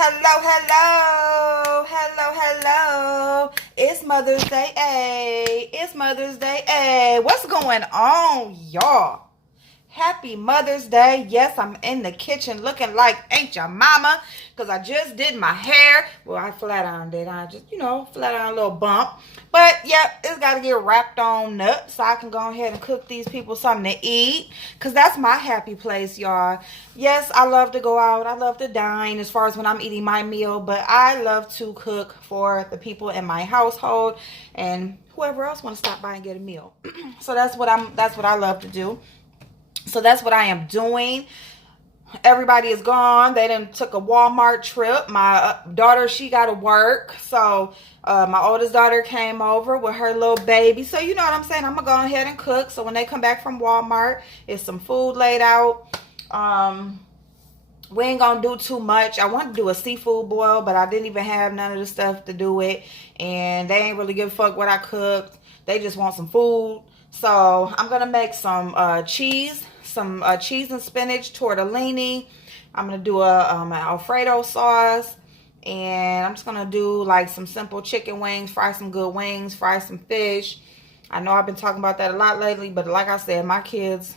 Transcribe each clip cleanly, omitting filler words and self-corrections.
Hello, hello, hello, hello. It's Mother's Day, It's Mother's Day, What's going on, y'all? Happy Mother's Day. Yes, I'm in the kitchen looking like ain't your mama because I just did my hair. Well, I flat ironed it. I just, flat iron a little bump. But, yep, it's got to get wrapped on up so I can go ahead and cook these people something to eat because that's my happy place, y'all. Yes, I love to go out. I love to dine as far as when I'm eating my meal, but I love to cook for the people in my household and whoever else want to stop by and get a meal. So that's what I love to do. So that's what I am doing. Everybody is gone. They done took a Walmart trip. My daughter, she got to work. So my oldest daughter came over with her little baby. So you know what I'm saying? I'm going to go ahead and cook. So when they come back from Walmart, it's some food laid out. We ain't going to do too much. I wanted to do a seafood boil, but I didn't even have none of the stuff to do it. And they ain't really give a fuck what I cooked. They just want some food. So I'm going to make some cheese and spinach tortellini. I'm going to do an Alfredo sauce. And I'm just going to do like some simple chicken wings, fry some good wings, fry some fish. I know I've been talking about that a lot lately, but like I said, my kids,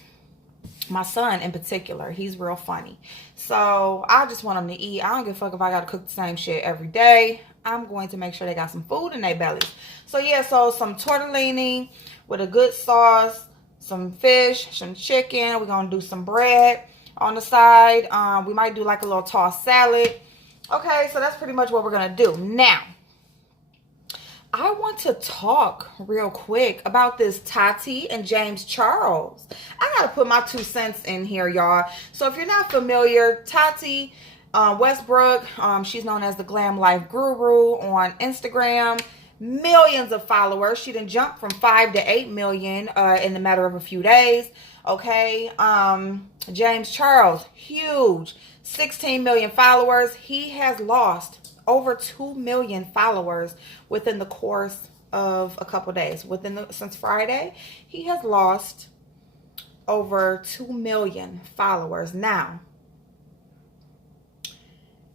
my son in particular, he's real funny. So I just want them to eat. I don't give a fuck if I got to cook the same shit every day. I'm going to make sure they got some food in their bellies. So yeah, so some tortellini with a good sauce, some fish, some chicken. We're going to do some bread on the side. We might do like a little tossed salad. Okay, so that's pretty much what we're going to do. Now, I want to talk real quick about this Tati and James Charles. I got to put my 2 cents in here, y'all. So if you're not familiar, Tati Westbrook, she's known as the Glam Life Guru on Instagram. Millions of followers. She done jumped from 5 to 8 million in the matter of a few days. Okay. James Charles, huge. 16 million followers. He has lost over 2 million followers within the course of a couple days. Since Friday, he has lost over 2 million followers. Now,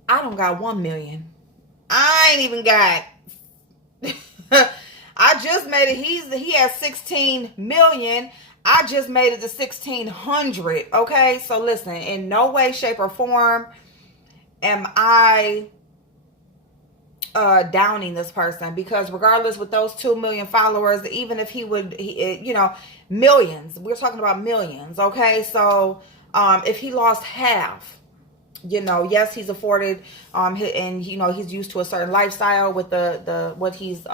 I don't got 1 million. I ain't even got I just made it. He has 16 million. I just made it to 1600. Okay, so listen, in no way, shape, or form am I downing this person, because regardless, with those 2 million followers, even if millions, we're talking about millions. Okay, so if he lost half, yes, he's afforded, and he's used to a certain lifestyle with the what he's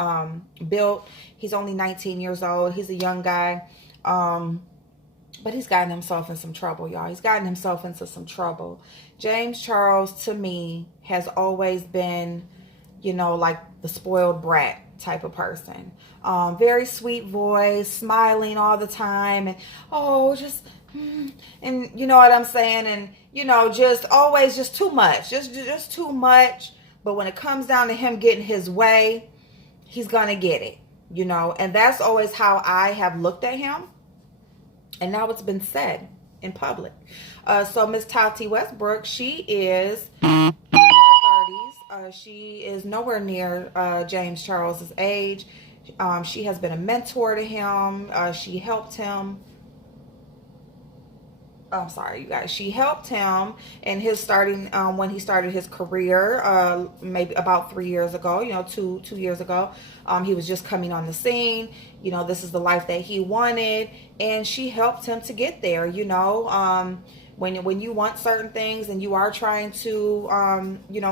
built. He's only 19 years old. He's a young guy, but he's gotten himself in some trouble, y'all. He's gotten himself into some trouble. James Charles, to me, has always been, like the spoiled brat type of person. Very sweet voice, smiling all the time, and and you know what I'm saying, and just always just too much, just too much. But when it comes down to him getting his way, he's gonna get it, and that's always how I have looked at him. And now it's been said in public. So Miss Tati Westbrook, she is in her 30s. She is nowhere near James Charles's age. She has been a mentor to him. She helped him. I'm sorry, you guys. She helped him in his starting, when he started his career, maybe about 3 years ago, 2 years ago. He was just coming on the scene. This is the life that he wanted. And she helped him to get there, when you want certain things and you are trying to,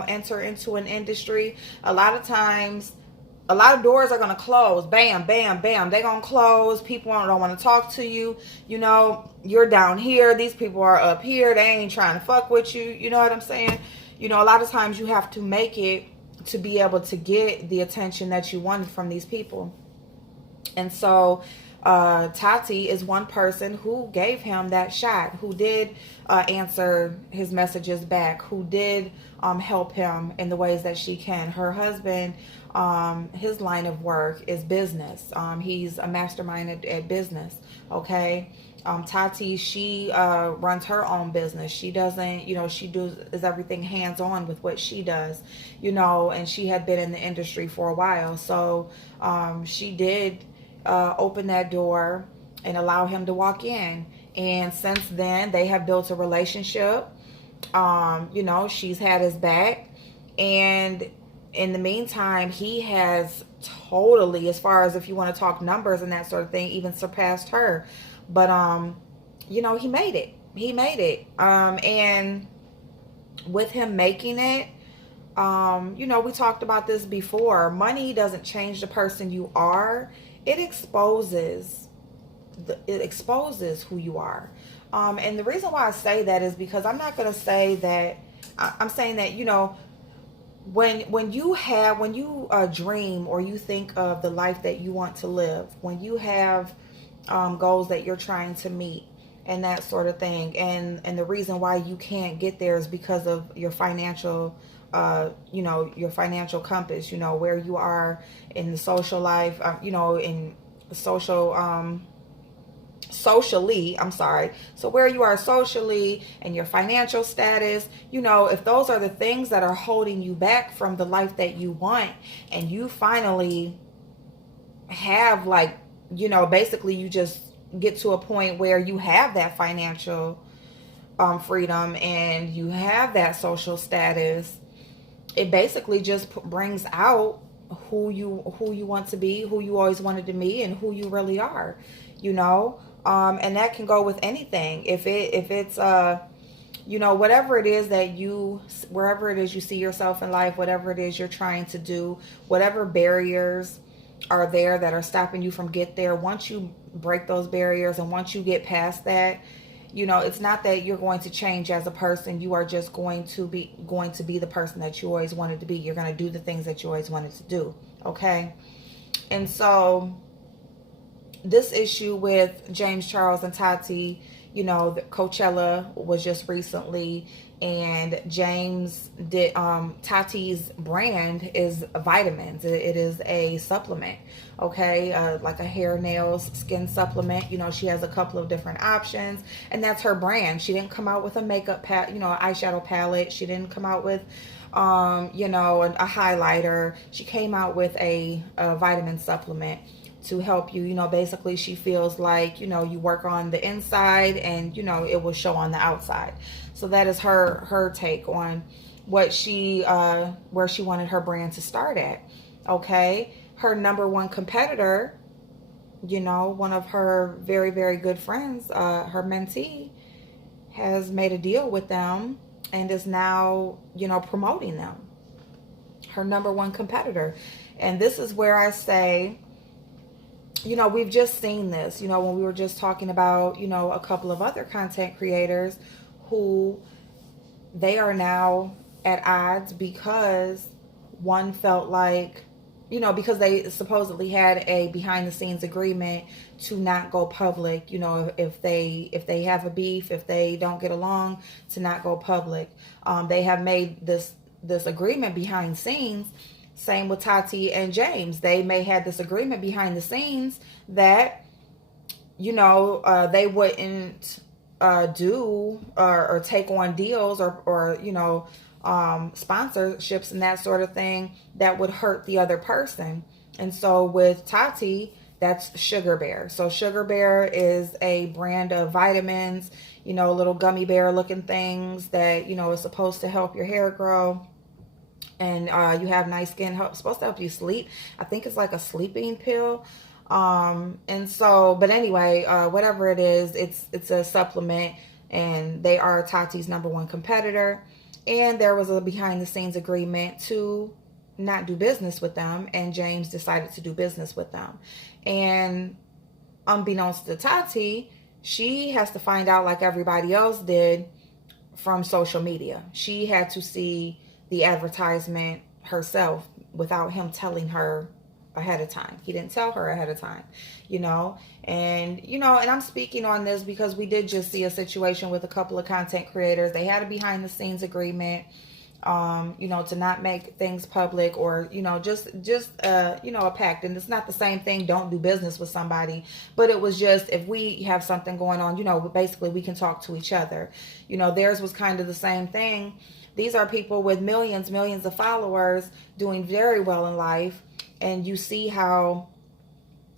enter into an industry, a lot of times, a lot of doors are going to close. Bam, bam, bam. They're going to close. People don't want to talk to you. You're down here. These people are up here. They ain't trying to fuck with you. You know what I'm saying? A lot of times you have to make it to be able to get the attention that you wanted from these people. And so Tati is one person who gave him that shot, who did answer his messages back, who did help him in the ways that she can. Her husband, his line of work is business. He's a mastermind at business. Okay. Tati, she runs her own business. She doesn't, she does is everything hands on with what she does, and she had been in the industry for a while. So she did open that door and allow him to walk in. And since then, they have built a relationship. She's had his back. And in the meantime, he has totally, as far as if you want to talk numbers and that sort of thing, even surpassed her. But he made it. He made it. And with him making it, we talked about this before. Money doesn't change the person you are. It exposes who you are. And the reason why I say that is because I'm not going to say that. I'm saying that when you dream or you think of the life that you want to live, when you have goals that you're trying to meet and that sort of thing, and the reason why you can't get there is because of your financial your financial compass, where you are in the social life, in social socially, I'm sorry. So where you are socially and your financial status, if those are the things that are holding you back from the life that you want, and you finally have basically you just get to a point where you have that financial freedom and you have that social status, it basically just brings out who you want to be, who you always wanted to be, and who you really are, and that can go with anything. If it's whatever it is wherever it is you see yourself in life, whatever it is you're trying to do, whatever barriers are there that are stopping you from get there, once you break those barriers and once you get past that, it's not that you're going to change as a person. You are just going to be the person that you always wanted to be. You're going to do the things that you always wanted to do. Okay. And so this issue with James Charles and Tati, the Coachella was just recently, and James did Tati's brand is vitamins. It is a supplement, okay, like a hair, nails, skin supplement. She has a couple of different options, and that's her brand. She didn't come out with a makeup eyeshadow palette. She didn't come out with a highlighter. She came out with a vitamin supplement to help you. Basically she feels like, you work on the inside and, it will show on the outside. So that is her take on what where she wanted her brand to start at. Okay. Her number one competitor, one of her very, very good friends, her mentee, has made a deal with them and is now, promoting them. Her number one competitor. And this is where I say, we've just seen this, when we were just talking about, a couple of other content creators who they are now at odds because one felt like, because they supposedly had a behind the scenes agreement to not go public, if they have a beef, if they don't get along, to not go public. They have made this agreement behind scenes. Same with Tati and James. They may have this agreement behind the scenes that, they wouldn't do or take on deals or sponsorships and that sort of thing that would hurt the other person. And so with Tati, that's Sugar Bear. So Sugar Bear is a brand of vitamins, little gummy bear looking things that, is supposed to help your hair grow. And you have nice skin, supposed to help you sleep. I think it's like a sleeping pill. And so, but anyway, whatever it is, it's a supplement, and they are Tati's number one competitor. And there was a behind the scenes agreement to not do business with them, and James decided to do business with them. And unbeknownst to Tati, she has to find out, like everybody else did, from social media. She had to see the advertisement herself without him telling her ahead of time. He didn't tell her ahead of time, and I'm speaking on this because we did just see a situation with a couple of content creators. They had a behind the scenes agreement, To not make things public, or, just a pact. And it's not the same thing, don't do business with somebody, but it was just, if we have something going on, basically we can talk to each other. Theirs was kind of the same thing. These are people with millions of followers doing very well in life, and you see how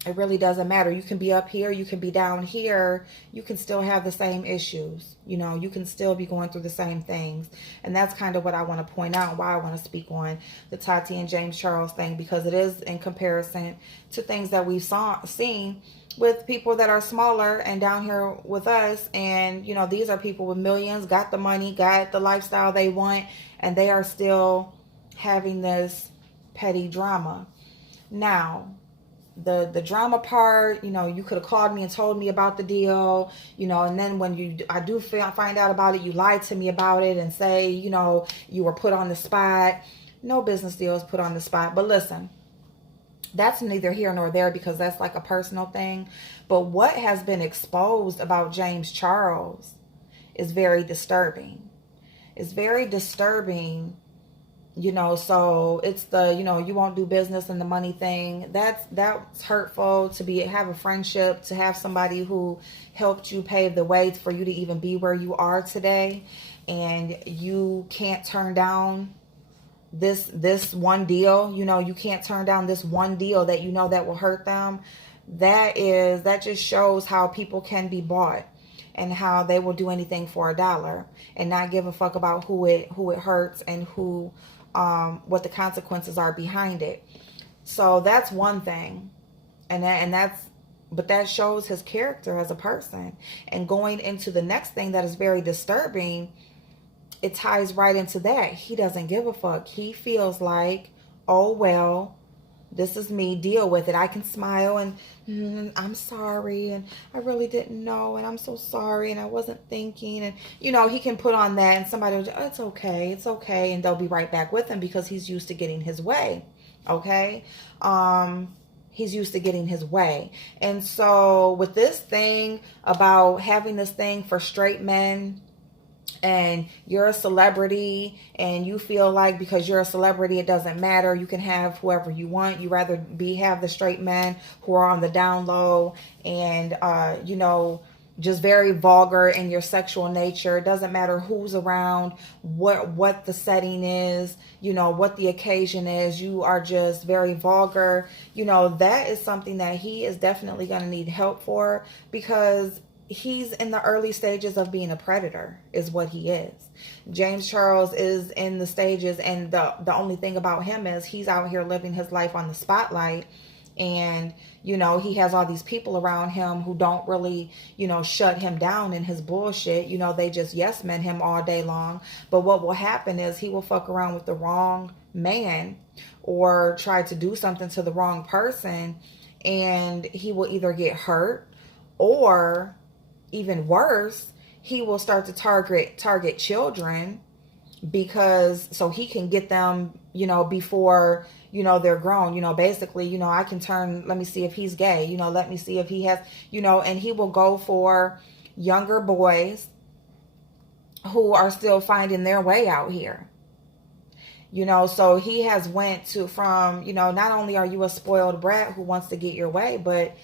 it really doesn't matter. You can be up here, you can be down here, you can still have the same issues. You can still be going through the same things. And that's kind of what I want to point out, why I want to speak on the Tati and James Charles thing, because it is in comparison to things that we've seen with people that are smaller and down here with us. And, these are people with millions, got the money, got the lifestyle they want, and they are still having this petty drama. Now, the drama part, you could have called me and told me about the deal, and then when I do find out about it, you lied to me about it and say, you were put on the spot. No business deal is put on the spot. But listen, that's neither here nor there, because that's like a personal thing. But what has been exposed about James Charles is very disturbing. It's very disturbing. So it's the, you won't do business and the money thing. That's hurtful, to have a friendship, to have somebody who helped you pave the way for you to even be where you are today. And you can't turn down this one deal. You can't turn down this one deal that that will hurt them. That just shows how people can be bought, and how they will do anything for $1 and not give a fuck about who it hurts, and who what the consequences are behind it. So that's one thing, but that shows his character as a person. And going into the next thing that is very disturbing, it ties right into that. He doesn't give a fuck. He feels like, oh well, this is me, deal with it. I can smile and I'm sorry, and I really didn't know, and I'm so sorry, and I wasn't thinking, and he can put on that, and somebody will just, oh, it's okay, and they'll be right back with him, because he's used to getting his way. Okay, he's used to getting his way. And so with this thing about having this thing for straight men, and you're a celebrity, and you feel like because you're a celebrity it doesn't matter, you can have whoever you want, you rather have the straight men who are on the down low, and just very vulgar in your sexual nature. It doesn't matter who's around, what the setting is, what the occasion is, you are just very vulgar. That is something that he is definitely going to need help for, because he's in the early stages of being a predator, is what he is. James Charles is in the stages, and the only thing about him is he's out here living his life on the spotlight, and he has all these people around him who don't really shut him down in his bullshit. They just yes men him all day long. But what will happen is he will fuck around with the wrong man, or try to do something to the wrong person, and he will either get hurt, or even worse, he will start to target children, because so he can get them, before, they're grown. Basically, I can let me see if he's gay, let me see if he has, and he will go for younger boys who are still finding their way out here. So he has went from, not only are you a spoiled brat who wants to get your way, but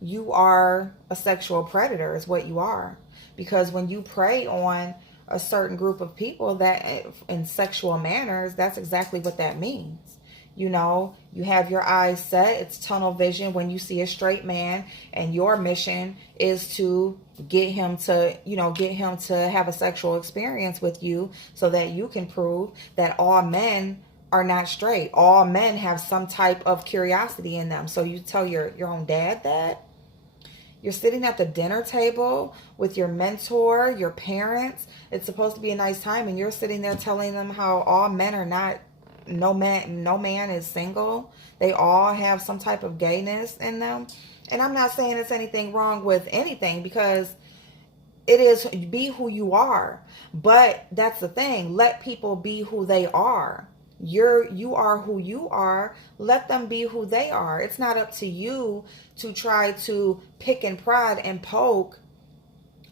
you are a sexual predator is what you are. Because when you prey on a certain group of people that in sexual manners, that's exactly what that means. You have your eyes set, it's tunnel vision when you see a straight man, and your mission is to get him to have a sexual experience with you, so that you can prove that all men are not straight. All men have some type of curiosity in them. So you tell your own dad that. You're sitting at the dinner table with your mentor, your parents. It's supposed to be a nice time, and you're sitting there telling them how all men are not, no man is single. They all have some type of gayness in them. And I'm not saying it's anything wrong with anything, because it is, be who you are. But that's the thing. Let people be who they are. You are who you are. Let them be who they are. It's not up to you to try to pick and prod and poke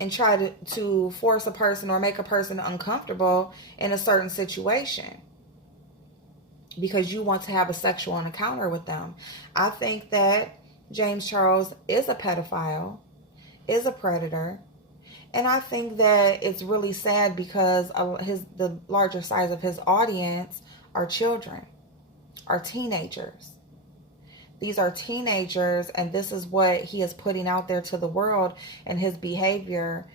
and try to force a person or make a person uncomfortable in a certain situation because you want to have a sexual encounter with them. I think that James Charles is a pedophile, is a predator, and I think that it's really sad because the larger size of his audience are children, are teenagers. These are teenagers, and this is what he is putting out there to the world, and his behavior,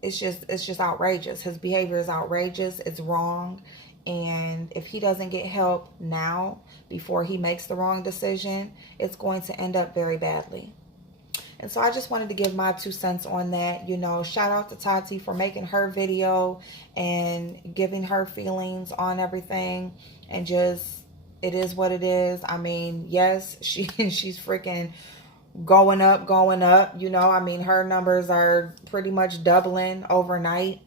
it's just outrageous. His behavior is outrageous. It's wrong. And if he doesn't get help now before he makes the wrong decision, it's going to end up very badly. And so I just wanted to give my 2 cents on that. You know, shout out to Tati for making her video and giving her feelings on everything. And just, it is what it is. I mean, yes, she's freaking going up, you know. I mean, her numbers are pretty much doubling overnight.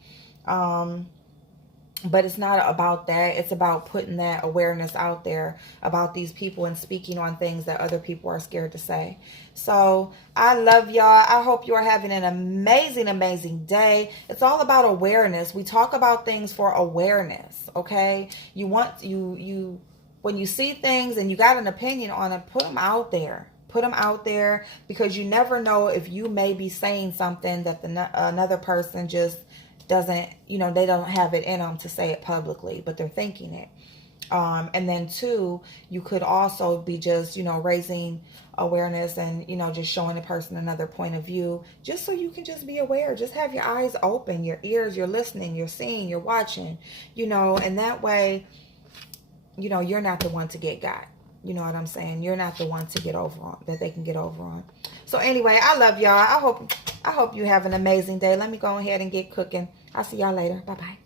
But it's not about that. It's about putting that awareness out there about these people and speaking on things that other people are scared to say. So I love y'all. I hope you are having an amazing, amazing day. It's all about awareness. We talk about things for awareness, okay? When you see things and you got an opinion on it, put them out there. Put them out there, because you never know if you may be saying something that another person just doesn't, you know, they don't have it in them to say it publicly, but they're thinking it. And then 2, you could also be just, you know, raising awareness and, you know, just showing a person another point of view, just so you can just be aware. Just have your eyes open, your ears, you're listening, you're seeing, you're watching, you know, and that way, you know, you're not the one to get got. You know what I'm saying? You're not the one to get over on, that they can get over on. So anyway, I love y'all. I hope you have an amazing day. Let me go ahead and get cooking. I'll see y'all later. Bye-bye.